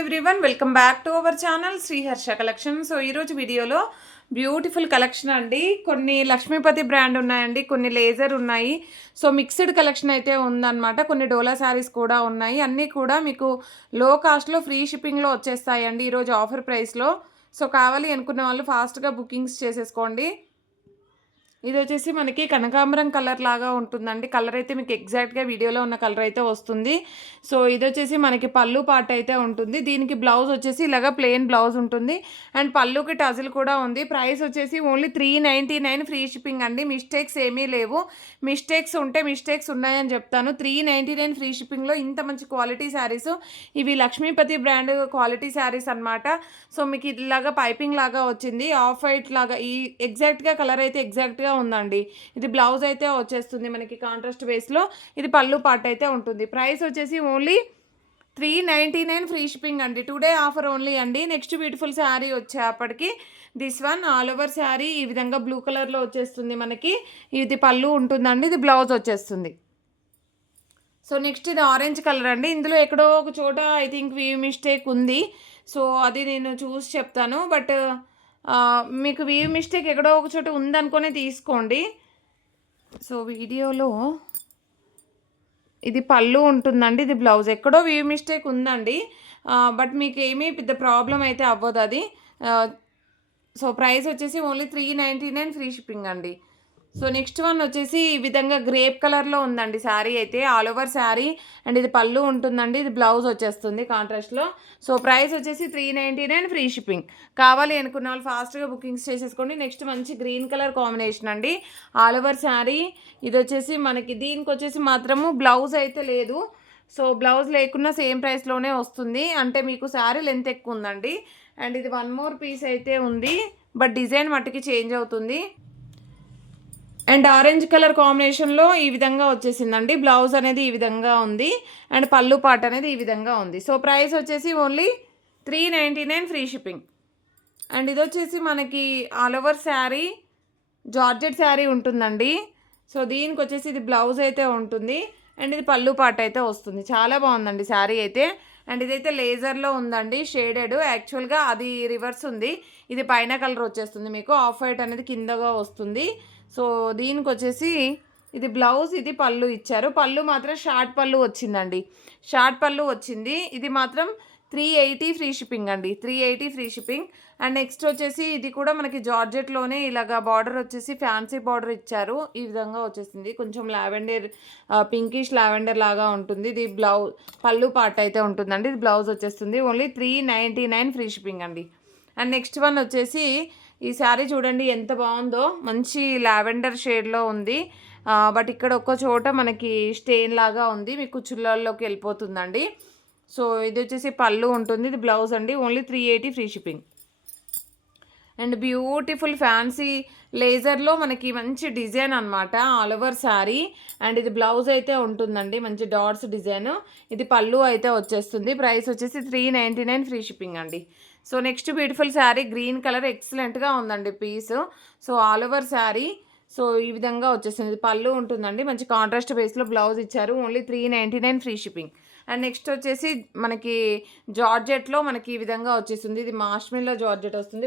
Everyone, welcome back to our channel Sriharsha collection. So ఈరోజు వీడియోలో beautiful collection అండి. కొన్ని లక్ష్మీపతి బ్రాండ్ ఉన్నాయండి, కొన్ని లేజర్ ఉన్నాయి. సో మిక్స్డ్ కలెక్షన్ అయితే ఉందన్నమాట. కొన్ని డోలా శారీస్ కూడా ఉన్నాయి. అన్నీ కూడా మీకు లో కాస్ట్లో ఫ్రీ షిప్పింగ్లో వచ్చేస్తాయండి ఈరోజు ఆఫర్ ప్రైస్లో. సో కావాలి అనుకున్న వాళ్ళు ఫాస్ట్గా బుకింగ్స్ చేసేసుకోండి. ఇది వచ్చేసి మనకి కనకాంబరం కలర్ లాగా ఉంటుందండి. కలర్ అయితే మీకు ఎగ్జాక్ట్గా వీడియోలో ఉన్న కలర్ అయితే వస్తుంది. సో ఇది వచ్చేసి మనకి పళ్ళు పార్ట్ అయితే ఉంటుంది. దీనికి బ్లౌజ్ వచ్చేసి ఇలాగ ప్లెయిన్ బ్లౌజ్ ఉంటుంది అండ్ పళ్ళుకి టజిల్ కూడా ఉంది. ప్రైస్ వచ్చేసి ఓన్లీ 399 ఫ్రీ షిప్పింగ్ అండి. మిస్టేక్స్ ఏమీ లేవు. మిస్టేక్స్ ఉంటే మిస్టేక్స్ ఉన్నాయని చెప్తాను. 399 ఫ్రీ షిప్పింగ్లో ఇంత మంచి క్వాలిటీ శారీస్. ఇవి లక్ష్మీపతి బ్రాండ్ క్వాలిటీ శారీస్ అనమాట. సో మీకు ఇలాగా పైపింగ్ లాగా వచ్చింది, ఆఫ్ వైట్ లాగా. ఈ ఎగ్జాక్ట్గా కలర్ అయితే ఎగ్జాక్ట్గా ఉందండి. ఇది బ్లౌజ్ అయితే వచ్చేస్తుంది మనకి కాంట్రాస్ట్ బేస్లో. ఇది పళ్ళు పార్ట్ అయితే ఉంటుంది. ప్రైస్ వచ్చేసి ఓన్లీ 399 ఫ్రీ షిప్పింగ్ అండి. టుడే ఆఫర్ ఓన్లీ అండి. నెక్స్ట్ బ్యూటిఫుల్ శారీ వచ్చేప్పటికి this one all over sari ఈ విధంగా బ్లూ కలర్లో వచ్చేస్తుంది మనకి. ఇది పళ్ళు ఉంటుందండి, ఇది బ్లౌజ్ వచ్చేస్తుంది. సో నెక్స్ట్ ఇది ఆరెంజ్ కలర్ అండి. ఇందులో ఎక్కడో ఒక చోట ఐ థింక్ వీ మిస్టేక్ ఉంది. సో అది నేను చూసి చెప్తాను. బట్ మీకు వీ మిస్టేక్ ఎక్కడో ఒక చోట ఉందనుకునే తీసుకోండి. సో వీడియోలో ఇది పళ్ళు ఉంటుందండి, ఇది బ్లౌజ్. ఎక్కడో వీ మిస్టేక్ ఉందండి, బట్ మీకు ఏమీ పెద్ద ప్రాబ్లం అయితే అవ్వదు అది. సో ప్రైస్ వచ్చేసి ఓన్లీ 399 ఫ్రీ షిప్పింగ్ అండి. సో నెక్స్ట్ వన్ వచ్చేసి ఈ విధంగా గ్రేప్ కలర్లో ఉందండి శారీ అయితే, ఆల్ ఓవర్ శారీ. అండ్ ఇది పళ్ళు ఉంటుందండి, ఇది బ్లౌజ్ వచ్చేస్తుంది కాంట్రాస్ట్లో. సో ప్రైస్ వచ్చేసి 399 ఫ్రీ షిప్పింగ్. కావాలి అనుకున్న వాళ్ళు ఫాస్ట్గా బుకింగ్స్ చేసేసుకోండి. నెక్స్ట్ మంచి గ్రీన్ కలర్ కాంబినేషన్ అండి, ఆల్ ఓవర్ శారీ. ఇది వచ్చేసి మనకి దీనికి వచ్చేసి మాత్రము బ్లౌజ్ అయితే లేదు. సో బ్లౌజ్ లేకున్నా సేమ్ ప్రైస్లోనే వస్తుంది, అంటే మీకు శారీ లెంత్ ఎక్కువ ఉందండి. అండ్ ఇది వన్ మోర్ పీస్ అయితే ఉంది, బట్ డిజైన్ మట్టుకి చేంజ్ అవుతుంది. అండ్ ఆరెంజ్ కలర్ కాంబినేషన్లో ఈ విధంగా వచ్చేసిందండి. బ్లౌజ్ అనేది ఈ విధంగా ఉంది అండ్ పళ్ళు పార్ట్ అనేది ఈ విధంగా ఉంది. సో ప్రైస్ వచ్చేసి ఓన్లీ 399 ఫ్రీ షిప్పింగ్. అండ్ ఇది వచ్చేసి మనకి all over sari georgette sari ఉంటుందండి. సో దీనికి వచ్చేసి ఇది బ్లౌజ్ అయితే ఉంటుంది అండ్ ఇది పళ్ళు పార్ట్ అయితే వస్తుంది. చాలా బాగుందండి శారీ అయితే. అండ్ ఇదైతే లేజర్లో ఉందండి, షేడెడ్. యాక్చువల్గా అది రివర్స్ ఉంది, ఇది పైన కలర్ వచ్చేస్తుంది మీకు. ఆఫ్ వైట్ అనేది కిందగా వస్తుంది. సో దీనికి వచ్చేసి ఇది బ్లౌజ్, ఇది పళ్ళు ఇచ్చారు. పళ్ళు మాత్రం షార్ట్ పళ్ళు వచ్చిందండి, షార్ట్ పళ్ళు వచ్చింది. ఇది మాత్రం 380 ఫ్రీ షిప్పింగ్ అండి, 380 ఫ్రీ షిప్పింగ్. అండ్ నెక్స్ట్ వచ్చేసి ఇది కూడా మనకి జార్జెట్లోనే ఇలాగా బార్డర్ వచ్చేసి ఫ్యాన్సీ బార్డర్ ఇచ్చారు. ఈ విధంగా వచ్చేసింది, కొంచెం లావెండర్ పింకిష్ లావెండర్ లాగా ఉంటుంది. ఇది బ్లౌజ్ పళ్ళు పార్ట్ అయితే ఉంటుందండి, ఇది బ్లౌజ్ వచ్చేస్తుంది. ఓన్లీ 399 ఫ్రీ షిప్పింగ్ అండి. అండ్ నెక్స్ట్ వన్ వచ్చేసి ఈ శారీ చూడండి ఎంత బాగుందో, మంచి లావెండర్ షేడ్లో ఉంది. బట్ ఇక్కడ ఒక్క చోట మనకి స్టెయిన్ లాగా ఉంది, మీకు కుచ్చులలోకి వెళ్ళిపోతుందండి. సో ఇది వచ్చేసి పళ్ళు ఉంటుంది, ఇది బ్లౌజ్ అండి. Only 380 free shipping. And beautiful fancy లేజర్లో మనకి మంచి డిజైన్ అనమాట, ఆల్ ఓవర్ శారీ. అండ్ ఇది బ్లౌజ్ అయితే ఉంటుందండి, మంచి డాట్స్ డిజైన్. ఇది పళ్ళు అయితే వచ్చేస్తుంది. ప్రైస్ వచ్చేసి 399 ఫ్రీ షిప్పింగ్ అండి. So next beautiful sari green colour, ఎక్సలెంట్గా ఉందండి piece. So all over sari so ఈ విధంగా వచ్చేసింది. ఇది పళ్ళు ఉంటుందండి, మంచి కాంట్రాస్ట్ బేస్లో బ్లౌజ్ ఇచ్చారు. Only 399 free shipping. And next వచ్చేసి మనకి జార్జెట్లో మనకి ఈ విధంగా వచ్చేసింది. ఇది మాష్మిల్లో జార్జెట్ వస్తుంది.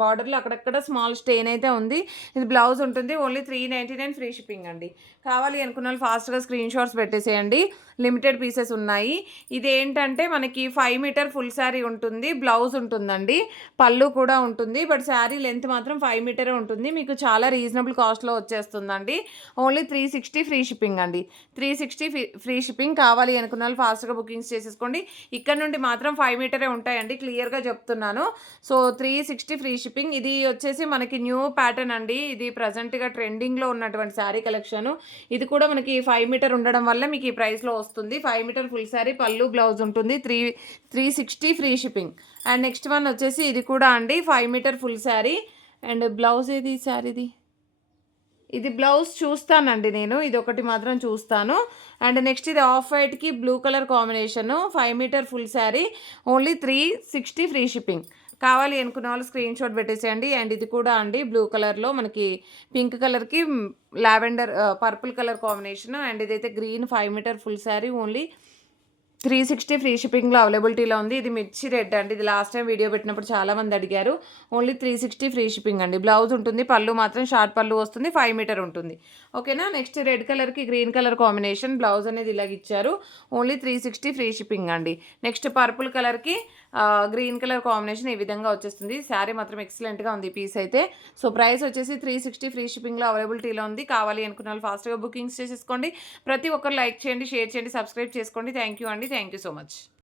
బార్డర్లో అక్కడక్కడ స్మాల్ స్టెయిన్ అయితే ఉంది. ఇది బ్లౌజ్ ఉంటుంది. ఓన్లీ 399 ఫ్రీ షిప్పింగ్ అండి. కావాలి అనుకున్న వాళ్ళు ఫాస్ట్గా స్క్రీన్ షాట్స్ పెట్టేసేయండి, లిమిటెడ్ పీసెస్ ఉన్నాయి. ఇది ఏంటంటే మనకి 5 మీటర్ ఫుల్ శారీ ఉంటుంది, బ్లౌజ్ ఉంటుందండి, పళ్ళు కూడా ఉంటుంది. బట్ శారీ లెంత్ మాత్రం 5 మీటరే ఉంటుంది. మీకు చాలా రీజనబుల్ కాస్ట్లో వచ్చేస్తుందండి. ఓన్లీ 360 ఫ్రీ షిప్పింగ్ అండి, 360 ఫ్రీ షిప్పింగ్. కావాలి అనుకున్న వాళ్ళు ఫాస్ట్గా బుకింగ్స్ చేసేసుకోండి. ఇక్కడ నుండి మాత్రం 5 మీటరే ఉంటాయండి, క్లియర్గా చెప్తున్నాను. So 360 free shipping. ఇది వచ్చేసి మనకి న్యూ ప్యాటర్న్ అండి, ఇది ప్రజెంట్గా ట్రెండింగ్లో ఉన్నటువంటి శారీ కలెక్షన్. ఇది కూడా మనకి 5 మీటర్ ఉండడం వల్ల మీకు ఈ ప్రైస్లో వస్తుంది. 5 మీటర్ ఫుల్ శారీ, పళ్ళు బ్లౌజ్ ఉంటుంది. 360 free shipping. And next one వచ్చేసి ఇది కూడా అండి 5 metre full sari. And blouse ఏది శారీది, ఇది బ్లౌజ్ చూస్తానండి నేను, ఇది ఒకటి మాత్రం చూస్తాను. అండ్ నెక్స్ట్ ఇది ఆఫ్ వైట్కి blue colour combination, 5 metre full sari. Only 360 free shipping. కావాలి అనుకున్న వాళ్ళు స్క్రీన్ షాట్ పెట్టేసేయండి. అండ్ ఇది కూడా అండి బ్లూ కలర్లో మనకి పింక్ కలర్కి lavender purple colour combination. And ఇదైతే green 5 metre full sari. Only 360 free షిప్పింగ్‌లో అవైలబిలిటీలో ఉంది. ఇది మిర్చి రెడ్ అండి. ఇది లాస్ట్ టైమ్ వీడియో పెట్టినప్పుడు చాలామంది అడిగారు. ఓన్లీ 360 ఫ్రీ షిప్పింగ్ అండి. బ్లౌజ్ ఉంటుంది. పళ్ళు మాత్రం షార్ట్ పళ్ళు వస్తుంది. 5 మీటర్ ఉంటుంది. ఓకేనా. నెక్స్ట్ రెడ్ కలర్‌కి గ్రీన్ కలర్ కాంబినేషన్ బ్లౌజ్ అనేది ఇలాగ ఇచ్చారు. ఓన్లీ 360 ఫ్రీ షిప్పింగ్ అండి. నెక్స్ట్ పర్పుల్ కలర్‌కి గ్రీన్ కలర్ కాంబినేషన్ ఈ విధంగా వచ్చేస్తుంది. శారీ మాత్రం ఎక్సలెంట్‌గా ఉంది పీస్ అయితే. సో ప్రైస్ వచ్చేసి 360 ఫ్రీ షిప్పింగ్‌లో అవైలబిలిటీలో ఉంది. కావాలి అనుకున్న వాళ్ళు ఫాస్ట్‌గా బుకింగ్స్ చేసేసుకోండి. ప్రతి ఒక్కరు లైక్ చేయండి, షేర్ చేయండి, సబ్స్క్రైబ్ చేసుకోండి. థ్యాంక్ యూ అండి. Thank you so much.